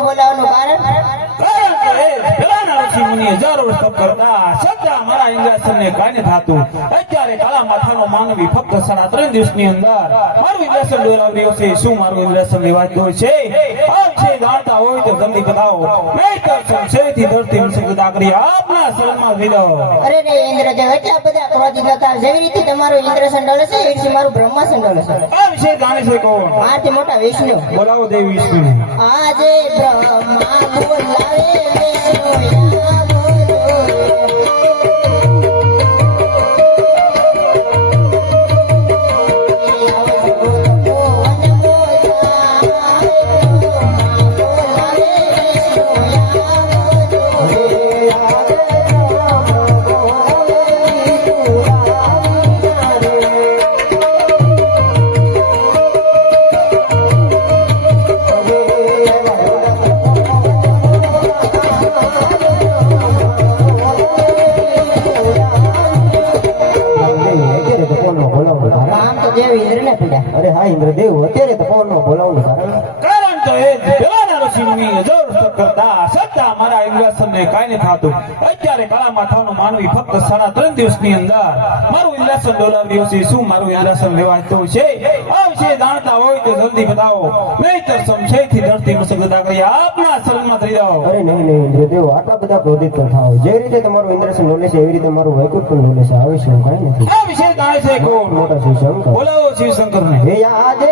બોલાવવાનું કારણ કારણ કરતા ઇન્દ્રાસનને કાંઈ થાતું અત્યારે કાળા માથાનો માનવી ફક્ત સાડા ત્રણ દિવસની અંદર મારું ઇન્દ્રાસન રહ્યો છે. શું મારું ઇન્દ્રાસન લેવાતું હોય છે? જાણતા હોય તો જલ્દી બતાવો નહીં તો સંશયથી ધરતી મુસક દાકરી આપના શરણમાં થઈ અરે રે ઇન્દ્રદેવ એટલા બધા ક્રોધી હતા જેવી રીતે તમારું ઇન્દ્રસન ડોલે છે એવી રીતે મારું બ્રહ્માસન ડોલે છે. આ વિશે જાણે છે કોણ? મારથી મોટા વિષ્ણુ. બોલાવો દેવ વિષ્ણુ. આજે બ્રહ્મા બોલાવે અરે હા ઇન્દ્રદેવ અત્યારે તો કોનો બોલાવવાનું કારણ કારણ તો એ પેલાના જોર કરતા છતાં મારા ઇન્વેસ્ટરને કાંઈ નથી થાતું. અત્યારે કાળા માથાનો માનવી ફક્ત સાડા ત્રણ દિવસની અંદર મારું ઇન્વેસ્ટર ડોલર દિવસે શું મારું ઇન્વેસ્ટર લેવાતું છે? આવશે જાણતા હોય તો જલ્દી બતાવો. નહીતર સંશયથી ધરતી મુસકદા કરી આપના શરણમાં થઈ જાઓ. અરે નહીં નહીં ઇન્દ્રદેવ આટલા બધા ક્રોધિત ન થાઓ. જે રીતે તમારું ઇન્દ્રસન નોલેજ છે એવી રીતે મારું વૈકુંઠ પણ છે. આવે છે કાંઈ નથી. આ વિશે જાણે છે કોણ? મોટા શિવશંકર. બોલાવો શિવ શંકરને હે દેવી